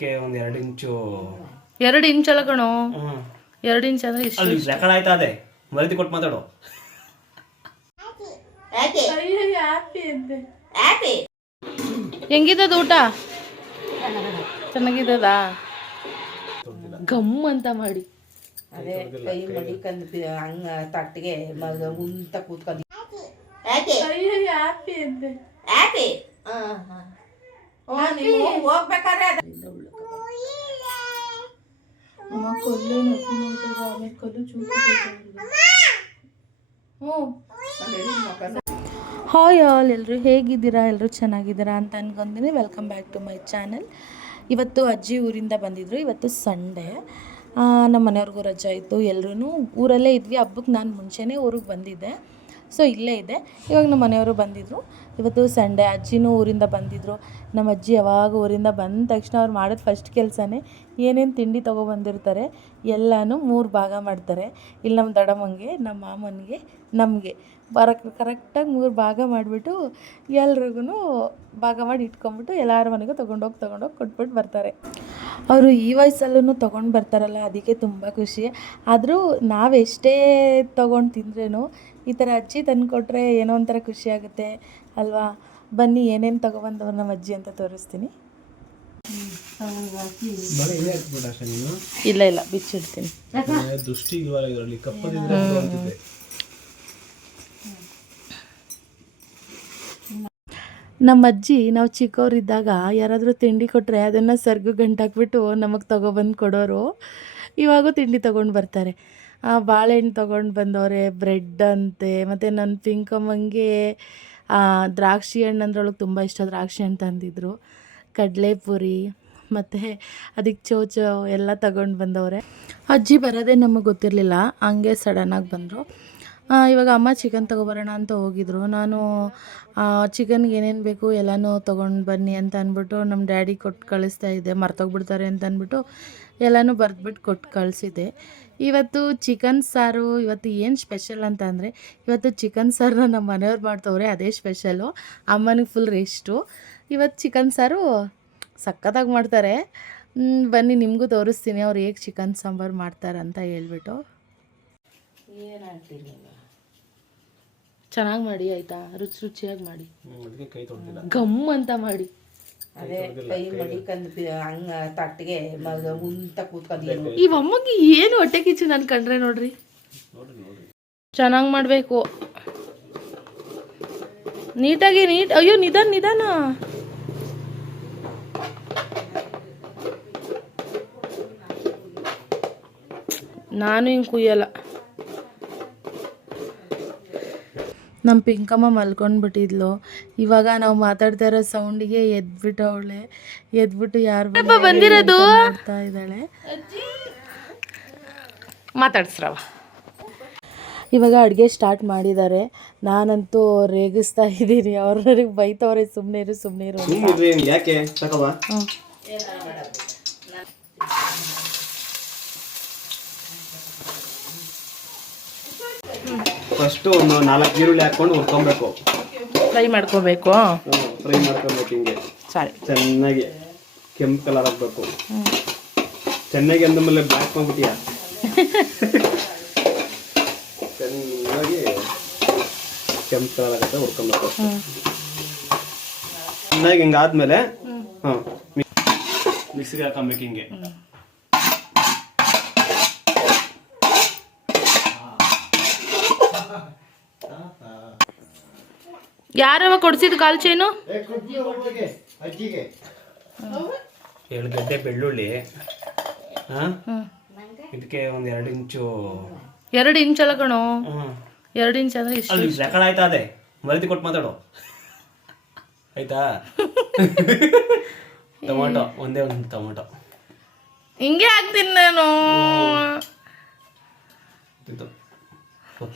ಇದಕ್ಕೆ ಒಂದು 2 ಇಂಚು 2 ಇಂಚ್ ಅಲ್ಲ ಕಣೋ 2 ಇಂಚ್ ಅಂದ್ರೆ ಇಷ್ಟು ಅಲ್ಲಿ ರೆಕಾರ್ಡ್ ಆಯ್ತಾ ಅದೇ ಮರದಿ ಕೊಟ್ಟು ಮಾತಾಡು ಹೆಂಗಿದ್ದದ ಊಟ ಚೆನ್ನಾಗಿದ್ದದಾ ಗಮ್ ಅಂತ ಮಾಡಿ ಅದೇ ಕೈ ಮಡಿಕಂದು ಹಂಗ ತಟ್ಟಿಗೆ ಮಗ ಉಂತ ಕೂತ್ಕೊಂಡು ಹೋಗ್ಬೇಕಾದ್ರೆ ಹಾಯ್ ಆಲ್, ಎಲ್ಲರೂ ಹೇಗಿದ್ದೀರಾ? ಎಲ್ಲರೂ ಚೆನ್ನಾಗಿದ್ದೀರಾ ಅಂತ ಅನ್ಕೊಂತೀನಿ. Welcome back to my channel. ಇವತ್ತು ಅಜ್ಜಿ ಊರಿಂದ ಬಂದಿದ್ರು. ಇವತ್ತು ಸಂಡೇ, ನಮ್ಮ ಮನೆಯವ್ರಿಗೂ ರಜೆ ಇತ್ತು. ಎಲ್ಲರೂ ಊರಲ್ಲೇ ಇದ್ವಿ. ಹಬ್ಬಕ್ಕೆ ನಾನು ಮುಂಚೆನೇ ಊರಿಗೆ ಬಂದಿದ್ದೆ, ಸೊ ಇಲ್ಲೇ ಇದೆ. ಇವಾಗ ನಮ್ಮ ಮನೆಯವರು ಬಂದಿದ್ದರು. ಇವತ್ತು ಸಂಡೇ, ಅಜ್ಜಿನೂ ಊರಿಂದ ಬಂದಿದ್ದರು. ನಮ್ಮ ಅಜ್ಜಿ ಯಾವಾಗ ಊರಿಂದ ಬಂದ ತಕ್ಷಣ ಅವ್ರು ಮಾಡೋದು ಫಸ್ಟ್ ಕೆಲಸನೇ ಏನೇನು ತಿಂಡಿ ತೊಗೊಬಂದಿರ್ತಾರೆ ಎಲ್ಲನೂ 3 ಭಾಗ ಮಾಡ್ತಾರೆ. ಇಲ್ಲಿ ನಮ್ಮ ದೊಡ್ಡಮ್ಮಂಗೆ, ನಮ್ಮ ಮಾಮನಿಗೆ, ನಮಗೆ ಕರೆಕ್ಟಾಗಿ 3 ಭಾಗ ಮಾಡಿಬಿಟ್ಟು ಎಲ್ರಿಗೂ ಭಾಗ ಮಾಡಿ ಇಟ್ಕೊಂಬಿಟ್ಟು ಎಲ್ಲರ ಮನೆಗೂ ತೊಗೊಂಡೋಗಿ ಕೊಟ್ಬಿಟ್ಟು ಬರ್ತಾರೆ. ಅವರು ಈ ವಯಸ್ಸಲ್ಲೂ ತೊಗೊಂಡು ಬರ್ತಾರಲ್ಲ, ಅದಕ್ಕೆ ತುಂಬ ಖುಷಿ. ಆದರೂ ನಾವೆಷ್ಟೇ ತೊಗೊಂಡು ತಿಂದ್ರೂ ಈ ಥರ ಅಜ್ಜಿ ತಂದುಕೊಟ್ರೆ ಏನೋ ಒಂಥರ ಖುಷಿಯಾಗುತ್ತೆ ಅಲ್ವಾ? ಬನ್ನಿ ಏನೇನು ತೊಗೊಬಂದವ್ರು ನಮ್ಮ ಅಜ್ಜಿ ಅಂತ ತೋರಿಸ್ತೀನಿ. ಇಲ್ಲ ಬಿಚ್ಚಿಡ್ತೀನಿ. ನಮ್ಮ ಅಜ್ಜಿ ನಾವು ಚಿಕ್ಕವರಿದ್ದಾಗ ಯಾರಾದರೂ ತಿಂಡಿ ಕೊಟ್ಟರೆ ಅದನ್ನು ಸರ್ಗು ಗಂಟಾಕ್ಬಿಟ್ಟು ನಮಗೆ ತೊಗೊಬಂದು ಕೊಡೋರು. ಇವಾಗೂ ತಿಂಡಿ ತೊಗೊಂಡು ಬರ್ತಾರೆ. ಬಾಳೆಹಣ್ಣು ತೊಗೊಂಡು ಬಂದವ್ರೆ, ಬ್ರೆಡ್ ಅಂತೆ, ಮತ್ತು ನನ್ನ ಪಿಂಕಮ್ಮಂಗೆ ದ್ರಾಕ್ಷಿ ಹಣ್ಣು ಅಂದ್ರೊಳಗೆ ತುಂಬ ಇಷ್ಟ, ದ್ರಾಕ್ಷಿ ಹಣ್ಣು ತಂದಿದ್ರು, ಕಡಲೆಪುರಿ ಮತ್ತು ಅದಕ್ಕೆ ಚೋಚೋ ಎಲ್ಲ ತಗೊಂಡು ಬಂದವ್ರೆ. ಅಜ್ಜಿ ಬರೋದೇ ನಮಗೆ ಗೊತ್ತಿರಲಿಲ್ಲ, ಹಂಗೆ ಸಡನ್ನಾಗಿ ಬಂದರು. ಇವಾಗ ಅಮ್ಮ ಚಿಕನ್ ತೊಗೊಬರೋಣ ಅಂತ ಹೋಗಿದ್ರು. ನಾನು ಚಿಕನ್ಗೆ ಏನೇನು ಬೇಕು ಎಲ್ಲನೂ ತೊಗೊಂಡು ಬನ್ನಿ ಅಂತ ಅಂದ್ಬಿಟ್ಟು ನಮ್ಮ ಡ್ಯಾಡಿ ಕೊಟ್ಟು ಕಳಿಸ್ತಾ ಇದ್ದೆ. ಮರ್ತೋಗ್ಬಿಡ್ತಾರೆ ಅಂತ ಅಂದ್ಬಿಟ್ಟು ಎಲ್ಲನೂ ಬರೆದ್ಬಿಟ್ಟು ಕೊಟ್ಟು ಕಳಿಸಿದ್ದೆ. ಇವತ್ತು ಚಿಕನ್ ಸಾರು. ಇವತ್ತು ಏನು ಸ್ಪೆಷಲ್ ಅಂತ ಅಂದರೆ, ಇವತ್ತು ಚಿಕನ್ ಸಾರನ್ನ ನಮ್ಮ ಮನೆಯವ್ರು ಮಾಡ್ತವ್ರೆ, ಅದೇ ಸ್ಪೆಷಲು. ಅಮ್ಮನಿಗೆ ಫುಲ್ ರೆಸ್ಟು. ಇವತ್ತು ಚಿಕನ್ ಸಾರು ಸಖತ್ತಾಗಿ ಮಾಡ್ತಾರೆ. ಬನ್ನಿ ನಿಮಗೂ ತೋರಿಸ್ತೀನಿ ಅವ್ರು ಹೇಗೆ ಚಿಕನ್ ಸಾಂಬಾರು ಮಾಡ್ತಾರೆ ಅಂತ ಹೇಳ್ಬಿಟ್ಟು. ಚೆನ್ನಾಗಿ ಮಾಡಿ ಆಯಿತಾ, ರುಚಿಯಾಗಿ ಮಾಡಿ, ಗಮ್ ಅಂತ ಮಾಡಿ. ಅದೇ ಕೈ ಮಡಿಕಂದು ಹಂಗ ತಟ್ಟಿಗೆ ಮಗ ಉಂತ ಕೂತ್ಕೊಂಡು ಈ ಅಮ್ಮಗೆ ಏನು ಹೊಟ್ಟೆ ಕಿಚ್ಚು ನಾನು ಕಂಡ್ರೆ ನೋಡ್ರಿ. ಚೆನ್ನಾಗಿ ಮಾಡಬೇಕು, ನೀಟಾಗಿ ಅಯ್ಯೋ ನಿಧಾನ. ನಾನು ಹಿಂಗೆ ಕುಯ್ಯಲ್ಲ. ನಮ್ಮ ಪಿಂಕಮ್ಮ ಮಲ್ಕೊಂಡ್ಬಿಟ್ಟಿದ್ಲು. ಇವಾಗ ನಾವು ಮಾತಾಡ್ತಾ ಇರೋ ಸೌಂಡಿಗೆ ಎದ್ಬಿಟ್ಟು ಯಾರು ಬಂದಿರೋದು ಮಾಡ್ತಾ ಇದ್ದಾಳೆ. ಮಾತಾಡ್ಸ್ರವ. ಇವಾಗ ಅಡುಗೆ ಸ್ಟಾರ್ಟ್ ಮಾಡಿದ್ದಾರೆ. ನಾನಂತೂ ರೇಗಿಸ್ತಾ ಇದ್ದೀನಿ. ಅವ್ರಿಗೆ ಬೈತವ್ರೆ, ಸುಮ್ಮನೆ ಇರು ಯಾಕೆ ಫಸ್ಟ್ ಒಂದು 4 ಈರುಳ್ಳಿ ಹಾಕೊಂಡು ಹುರ್ಕೊಬೇಕು, ಫ್ರೈ ಮಾಡ್ಕೋಬೇಕು. ಹಿಂಗೆ ಸರಿ, ಚೆನ್ನಾಗಿ ಕೆಂಪು ಕಲರ್ ಹಾಕ್ಬೇಕು. ಚೆನ್ನಾಗಿ ಅಂದಮೇಲೆ ಬ್ಲ್ಯಾಕ್ ಮಾಡ್ಬಿಟ್ಟಿಯಾ? ಚೆನ್ನಾಗಿ ಕೆಂಪು ಕಲರ್ ಆಗುತ್ತೆ, ಹುರ್ಕೊಬೇಕು. ಚೆನ್ನಾಗಿ ಹಿಂಗಾದ್ಮೇಲೆ ಮಿಕ್ಸಿಗೆ ಹಾಕೊಬೇಕು ಹಿಂಗೆ. ಯಾರವ ಕೊಡ್ಸಿದ್ ಕಾಲ್ ಚೈನು? 7 ಗಡ್ಡೆ ಬೆಳ್ಳುಳ್ಳಿ, ಇದಕ್ಕೆ ಒಂದು 2 ಇಂಚು 2 ಇಂಚ್ ಅಲ್ಲ ಕಣೋ 2 ಇಂಚ್ ಅಂದ್ರೆ ಇಷ್ಟು. ಅಲ್ಲಿ ರೆಕಾರ್ಡ್ ಆಯ್ತಾ ಅದೇ ಮರದಿ ಕೊಟ್ಟು ಮಾತಾಡು ಆಯ್ತಾ? ಟೊಮೊಟೊ ಒಂದೇ ಒಂದು ಟೊಮೊಟೊ ಹಿಂಗೆ ಹಾಕ್ತೀನಿ ನಾನು.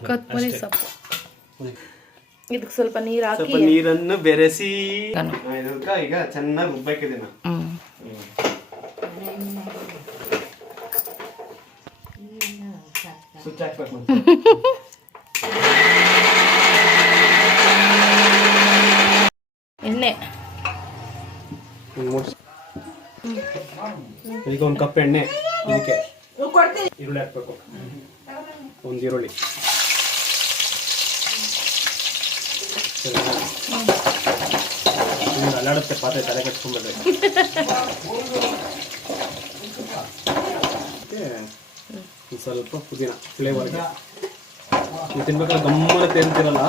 ಕೊತ್ತಂಬರಿ ಸೊಪ್ಪು, ಇದಕ್ಕೆ ಸ್ವಲ್ಪ ನೀರು ಹಾಕಿ, ಸ್ವಲ್ಪ ನೀರನ್ನು ಬೆರೆಸಿ ಈಗ ಚೆನ್ನಾಗಿ ರುಬ್ಬಾಕಿದ್ದೀನ. ಸ್ವಿಚ್ ಹಾಕ್ಬೇಕು. ಎಣ್ಣೆ ಈಗ ಒಂದು ಕಪ್ ಎಣ್ಣೆ, ಇದಕ್ಕೆ ಕೊಡ್ತೀನಿ. ಈರುಳ್ಳಿ ಹಾಕ್ಬೇಕು, ಒಂದು ಈರುಳ್ಳಿ ಅಲ್ಲಾಡುತ್ತೆ ಪಾತ್ರೆ, ತಲೆ ಕಟ್ಸ್ಕೊಂಡ್ಬಿಡ್ಬೇಕು. ಸ್ವಲ್ಪ ಪುದೀನ ಫ್ಲೇವರ್ಗೆ ನೀವು ತಿನ್ಬೇಕಾದ್ರೆ ಗಮ್ಮನ ತೇಲ್ತಿರಲ್ಲ,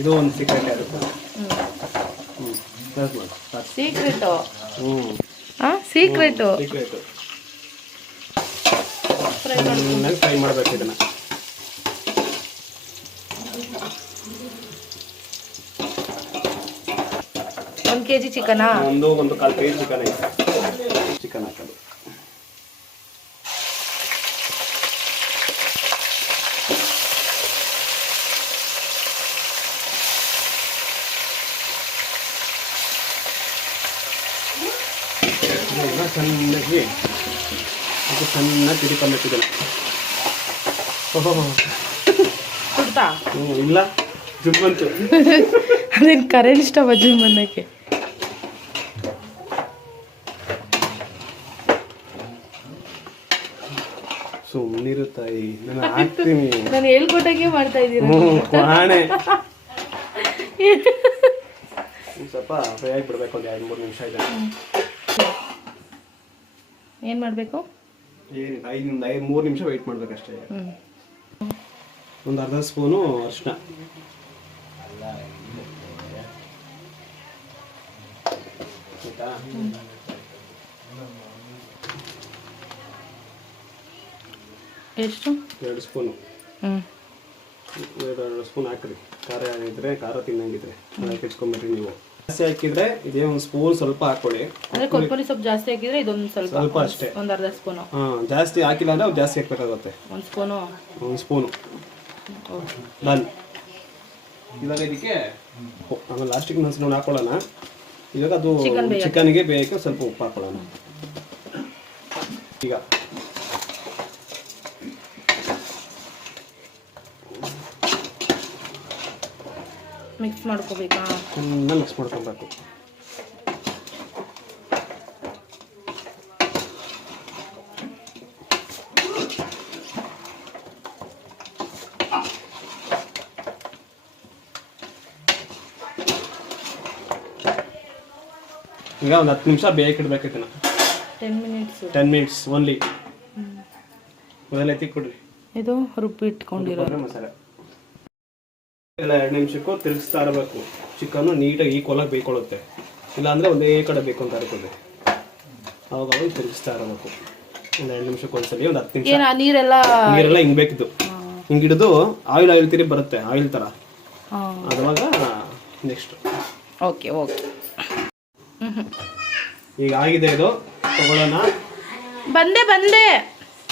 ಇದು ಒಂದು ಸೀಕ್ರೆಟ್ ಆಗುತ್ತೆ. ಸೀಕ್ರೆಟು ಸೀಕ್ರೆಟು ಸೀಕ್ರೆಟು ಫ್ರೈ ಮಾಡಬೇಕು ಇದನ್ನ. ಒಂದು kg ಚಿಕನಾ? ಒಂದು ಕಾಲು kg ಚಿಕನ್ ಐತೆ. ಚಿಕನ್ ಹಾಕೋದು, ಚೆನ್ನಾಗಿ ಅದು ಚೆನ್ನಾಗಿ ತಿರ್ಕೊಂಡ್ಬಿಟ್ಟಿದ್ದಾನೆ. ಸುಡ್ತಾ? ಇಲ್ಲ ಜುಮ್ ಬಂತು. ಅದೇನು ಕರೆಂಟ್ ಸ್ಟವ್ ಜುಮ್ ಅನ್ನಕ್ಕೆ? ಸುಮ್ಮನಿರುತ್ತಾಯಿ, ನಾನು ಹಾಕ್ತೀನಿ. ನಾನು ಹೇಳ್ಕೊಟ್ಟಾಗೆ ಮಾಡ್ತಾ ಇದ್ದೀನಿ. ಪ್ರಾಣೆ ಸ್ವಲ್ಪ ಫ್ರೈ ಆಗಿ ಬಿಡ್ಬೇಕು, ಒಂದು 2-3 ನಿಮಿಷ ಇದೆ. ಏನು ಮಾಡಬೇಕು? ಏನಿಲ್ಲ, 5-3 ನಿಮಿಷ ವೆಯ್ಟ್ ಮಾಡ್ಬೇಕಷ್ಟೇ. ಒಂದು ಅರ್ಧ ಸ್ಪೂನು ಅರಿಶಿನ, ಆಯ್ತಾ? ಎಷ್ಟು? 2 ಸ್ಪೂನು, 2 ಸ್ಪೂನ್ ಹಾಕ್ರಿ. ಖಾರ ಇದ್ರೆ, ಖಾರ ತಿನ್ನಂಗಿದ್ರೆ ಹೆಚ್ಚಿಸ್ಕೊಂಬಿಟ್ರಿ. ನೀವು ಜಾಸ್ತಿ ಹಾಕಿದ್ರೆ ಇದೇ ಒಂದು ಸ್ಪೂನ್ ಸ್ವಲ್ಪ ಹಾಕೊಳ್ಳಿ. ಅಂದ್ರೆ ಕೊತ್ತಂಬರಿ ಸೊಪ್ಪು ಜಾಸ್ತಿ ಹಾಕಿದ್ರೆ ಇದೊಂದು ಸ್ವಲ್ಪ ಅಷ್ಟೇ, ಒಂದು ಅರ್ಧ ಸ್ಪೂನು. ಜಾಸ್ತಿ ಹಾಕಿಲ್ಲ ಅಂದ್ರೆ ಅವ್ರು ಜಾಸ್ತಿ ಹಾಕ್ಬೇಕಾಗುತ್ತೆ. ಒಂದು ಸ್ಪೂನು ಡನ್. ಇವಾಗ ಇದಕ್ಕೆ ಆಮೇಲೆ ಲಾಸ್ಟಿಗೆ ನಾವು ಹಾಕೊಳ್ಳೋಣ. ಇವಾಗ ಅದು ಚಿಕನ್ಗೆ ಬೇಯಕ್ಕೆ ಸ್ವಲ್ಪ ಉಪ್ಪು ಹಾಕೊಳ್ಳೋಣ. ಈಗ ಮಿಕ್ಸ್ ಮಾಡ್ಕೋಬೇಕಾ? ಚೆನ್ನಾಗಿ ಮಿಕ್ಸ್ ಮಾಡ್ಕೊಬೇಕು. ಈಗ ಒಂದು 10 ನಿಮಿಷ ಬೇಯಕ್ಕೆ ಇಡ್ಬೇಕು ಇದನ್ನ. 10 ಮಿನಿಟ್ಸ್ ಓನ್ಲಿ. ಮೊದಲ ಎತ್ತಿ ಕೊಡ್ರಿ. ಇದು ರುಬ್ಬಿ ಇಟ್ಕೊಂಡಿರೋ ಮಸಾಲೆ ಎಲ್ಲ 2 ನಿಮಿಷಕ್ಕೂ ತಿರುಗಿಸ್ತಾ ಇರಬೇಕು. ಚಿಕನ್ನು ನೀಟಾಗಿ ಈಕ್ವಲ್ ಆಗಿ ಬೇಯ್ಕೊಳ್ಳುತ್ತೆ. ಇಲ್ಲಾಂದರೆ ಒಂದೇ ಕಡೆ ಬೇಕು ಅಂತ ಇರ್ತದೆ. ಅವಾಗ ಅವಾಗ ತಿರುಗಿಸ್ತಾ ಇರಬೇಕು. ಒಂದು 2 ನಿಮಿಷಕ್ಕೆ ಒಂದ್ಸಲಿ, ಒಂದು 10 ನಿಮಿಷ. ನೀರೆಲ್ಲ ಹಿಂಗೆ ಬೇಕಿದ್ದು ಹಿಂಗೆ ಹಿಡಿದು ಆಯಿಲ್ ತಿರಿ ಬರುತ್ತೆ, ಆಯಿಲ್ ಥರ. ಅವಾಗ ನೆಕ್ಸ್ಟ್ ಓಕೆ ಓಕೆ. ಈಗ ಆಗಿದೆ, ಇದು ತಗೊಳ್ಳೋಣ. ಬಂದೆ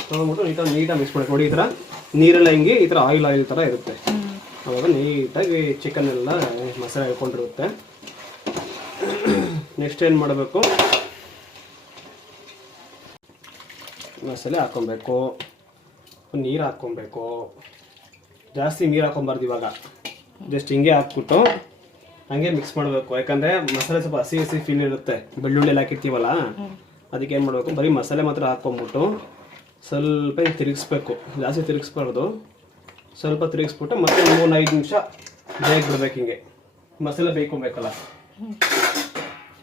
ತೊಗೊಂಡ್ಬಿಟ್ಟು ನೀಟಾಗಿ ಮಿಕ್ಸ್ ಮಾಡಿ ನೋಡಿ. ಈ ಥರ ನೀರೆಲ್ಲ ಹಿಂಗೆ ಈ ಥರ ಆಯಿಲ್ ಥರ ಇರುತ್ತೆ. ಅವಾಗ ನೀಟಾಗಿ ಚಿಕನ್ ಎಲ್ಲ ಮಸಾಲೆ ಹಾಕೊಂಡಿರುತ್ತೆ. ನೆಕ್ಸ್ಟ್ ಏನು ಮಾಡಬೇಕು, ಮಸಾಲೆ ಹಾಕ್ಕೊಬೇಕು, ನೀರು ಹಾಕ್ಕೊಬೇಕು. ಜಾಸ್ತಿ ನೀರು ಹಾಕ್ಕೊಬಾರ್ದು. ಇವಾಗ ಜಸ್ಟ್ ಹಿಂಗೆ ಹಾಕ್ಬಿಟ್ಟು ಹಂಗೆ ಮಿಕ್ಸ್ ಮಾಡಬೇಕು. ಯಾಕಂದರೆ ಮಸಾಲೆ ಸ್ವಲ್ಪ ಹಸಿ ಫೀಲ್ ಇರುತ್ತೆ. ಬೆಳ್ಳುಳ್ಳಿ ಎಲ್ಲ ಹಾಕಿರ್ತೀವಲ್ಲ, ಅದಕ್ಕೆ ಏನು ಮಾಡಬೇಕು, ಬರೀ ಮಸಾಲೆ ಮಾತ್ರ ಹಾಕ್ಕೊಂಬಿಟ್ಟು ಸ್ವಲ್ಪ ತಿರುಗಿಸ್ಬೇಕು. ಜಾಸ್ತಿ ತಿರುಗಿಸ್ಬಾರ್ದು, ಸ್ವಲ್ಪ ತಿರುಗಿಸ್ಬಿಟ್ಟು ಮತ್ತೆ 3-5 ನಿಮಿಷ ಬೇಯಕ್ಕೆ ಬಿಡ್ಬೇಕು. ಹಿಂಗೆ ಮಸಾಲೆ ಬೇಯ್ಕೊಬೇಕಲ್ಲ,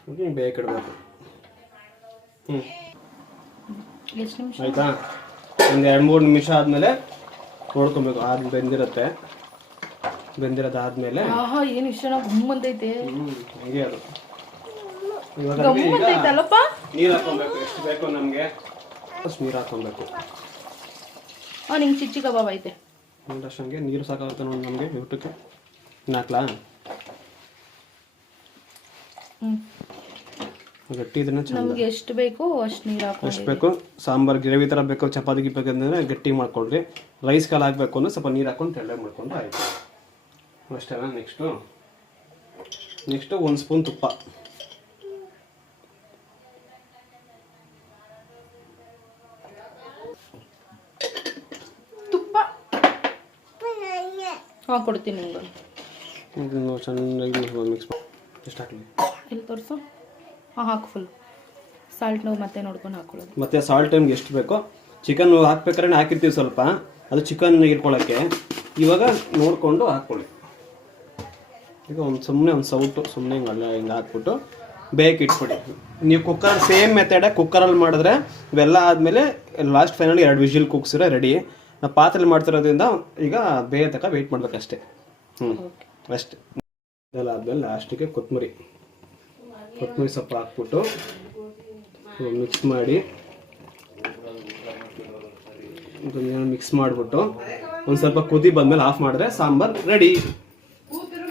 ಹಿಂಗೆ ಬೇಯಕ್ಕೆ ಇಡಬೇಕು. ಆಯಿತಾ? ಒಂದು 2-3 ನಿಮಿಷ ಆದಮೇಲೆ ನೋಡ್ಕೊಬೇಕು. ಬೆಂದಿರುತ್ತೆ. ಬೆಂದಿರೋದಾದ್ಮೇಲೆ ಏನು ಇಷ್ಟ ಗುಮ್ಮಂತೈತೆ. ಹಂಗೆ ಅದು. ಇವಾಗ ನೀರು ಹಾಕ್ಕೊಬೇಕು. ಎಷ್ಟು ಬೇಕೋ ನಮಗೆ ಅಷ್ಟು ನೀರು ಹಾಕ್ಕೊಬೇಕು. ನಿಂಗೆ ಚಿಚ್ಚಿ ಕಬಾಬ್ ಐತೆ. ಅಷ್ಟಂಗೆ ನೀರು ಸಾಕಾಗುತ್ತೆ ನೋಡಿ ನಮಗೆ ಊಟಕ್ಕೆ. ಹಾಕ್ಲಾ? ಗಟ್ಟಿ ಇದನ್ನ ನಮಗೆ ಎಷ್ಟು ಬೇಕು ಅಷ್ಟು ನೀರು ಹಾಕಿ. ಎಷ್ಟು ಬೇಕು, ಸಾಂಬಾರು ಗ್ರೇವಿ ಥರ ಬೇಕು, ಚಪಾತಿ ಬೇಕಂದ್ರೆ ಗಟ್ಟಿ ಮಾಡ್ಕೊಳ್ರಿ. ರೈಸ್ ಕಾಲು ಹಾಕಬೇಕು ಅಂದ್ರೆ ಸ್ವಲ್ಪ ನೀರು ಹಾಕ್ಕೊಂಡು ತೆಳ್ಳಗೆ ಮಾಡ್ಕೊಂಡು ಆಯಿತು. ಅಷ್ಟೇನಾ? ನೆಕ್ಸ್ಟು 1 ಸ್ಪೂನ್ ತುಪ್ಪ. ಕೊಡ್ತೀನಿ ನಿಮ್ಗೆ. ಚೆನ್ನಾಗಿ ಮಿಕ್ಸ್ ಮಾಡಿ. ಎಷ್ಟು ಹಾಕಲಿ? ಇಲ್ಲಿ ತೋರಿಸು. ಹಾಕು ಫುಲ್ ಸಾಲ್ಟ್ ನಾವು ಮತ್ತೆ ನೋಡ್ಕೊಂಡು ಹಾಕೊಳ್ಳೋದು. ಮತ್ತು ಸಾಲ್ಟ್ ಟೈಮ್ಗೆ ಎಷ್ಟು ಬೇಕೋ ಚಿಕನ್ ಹಾಕ್ಬೇಕಾದ್ರೆ ಹಾಕಿರ್ತೀವಿ ಸ್ವಲ್ಪ, ಅದು ಚಿಕನ್ ಇಟ್ಕೊಳ್ಳೋಕ್ಕೆ. ಇವಾಗ ನೋಡಿಕೊಂಡು ಹಾಕ್ಕೊಳ್ಳಿ. ಈಗ ಒಂದು ಸೌಟು ಸುಮ್ಮನೆ ಹಿಂಗೆ ಹಾಕ್ಬಿಟ್ಟು ಬೇಯಕ್ಕೆ ಇಟ್ಬಿಡಿ. ನೀವು ಕುಕ್ಕರ್ ಸೇಮ್ ಮೆಥಡೇ ಕುಕ್ಕರಲ್ಲಿ ಮಾಡಿದ್ರೆ ಇವೆಲ್ಲ ಆದಮೇಲೆ ಲಾಸ್ಟ್ ಫೈನಲಿ 2 ವಿಷಿಲ್ ಕೂಗ್ಸಿದ್ರೆ ರೆಡಿ. ನಾವು ಪಾತ್ರೆಲಿ ಮಾಡ್ತಿರೋದ್ರಿಂದ ಈಗ ಬೇಯ ತನಕ ವೆಯ್ಟ್ ಮಾಡ್ಬೇಕಷ್ಟೇ. ಅಷ್ಟೇ. ಇದೆಲ್ಲ ಆದಮೇಲೆ ಲಾಸ್ಟಿಗೆ ಕೊತ್ತಂಬರಿ ಸೊಪ್ಪು ಹಾಕ್ಬಿಟ್ಟು ಮಿಕ್ಸ್ ಮಾಡಿ ಮಿಕ್ಸ್ ಮಾಡಿಬಿಟ್ಟು ಒಂದು ಸ್ವಲ್ಪ ಕುದಿ ಬಂದಮೇಲೆ ಆಫ್ ಮಾಡಿದ್ರೆ ಸಾಂಬಾರ್ ರೆಡಿ.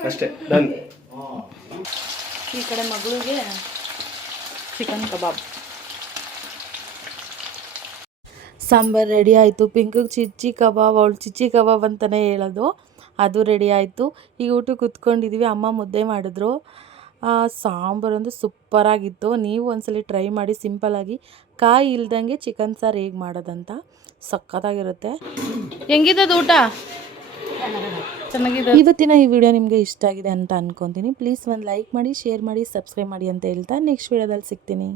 ಅಷ್ಟೇ, ಡನ್. ಈ ಕಡೆ ಮಗಳಿಗೆ ಚಿಕನ್ ಕಬಾಬ್ ಸಾಂಬಾರು ರೆಡಿ ಆಯಿತು. ಪಿಂಕಿಗೆ ಚಿಚ್ಚಿ ಕಬಾಬ್, ಅವಳು ಚಿಚ್ಚಿ ಕಬಾಬ್ ಅಂತಲೇ ಹೇಳೋದು, ಅದು ರೆಡಿ ಆಯಿತು. ಈಗ ಊಟಕ್ಕೆ ಕೂತ್ಕೊಂಡಿದ್ದೀವಿ. ಅಮ್ಮ ಮುದ್ದೆ ಮಾಡಿದ್ರು. ಸಾಂಬಾರು ಒಂದು ಸೂಪರಾಗಿತ್ತು. ನೀವು ಒಂದ್ಸಲ ಟ್ರೈ ಮಾಡಿ ಸಿಂಪಲ್ಲಾಗಿ, ಕಾಯಿ ಇಲ್ದಂಗೆ ಚಿಕನ್ ಸಾರು ಹೇಗೆ ಮಾಡೋದಂತ. ಸಖತ್ತಾಗಿರುತ್ತೆ. ಹೆಂಗಿದ್ದದು ಊಟ? ಚೆನ್ನಾಗಿದೆ. ಇವತ್ತಿನ ಈ ವಿಡಿಯೋ ನಿಮಗೆ ಇಷ್ಟ ಆಗಿದೆ ಅಂತ ಅನ್ಕೊತೀನಿ. ಪ್ಲೀಸ್ ಒಂದು ಲೈಕ್ ಮಾಡಿ, ಶೇರ್ ಮಾಡಿ, ಸಬ್ಸ್ಕ್ರೈಬ್ ಮಾಡಿ ಅಂತ ಹೇಳ್ತಾ ನೆಕ್ಸ್ಟ್ ವಿಡಿಯೋದಲ್ಲಿ ಸಿಗ್ತೀನಿ.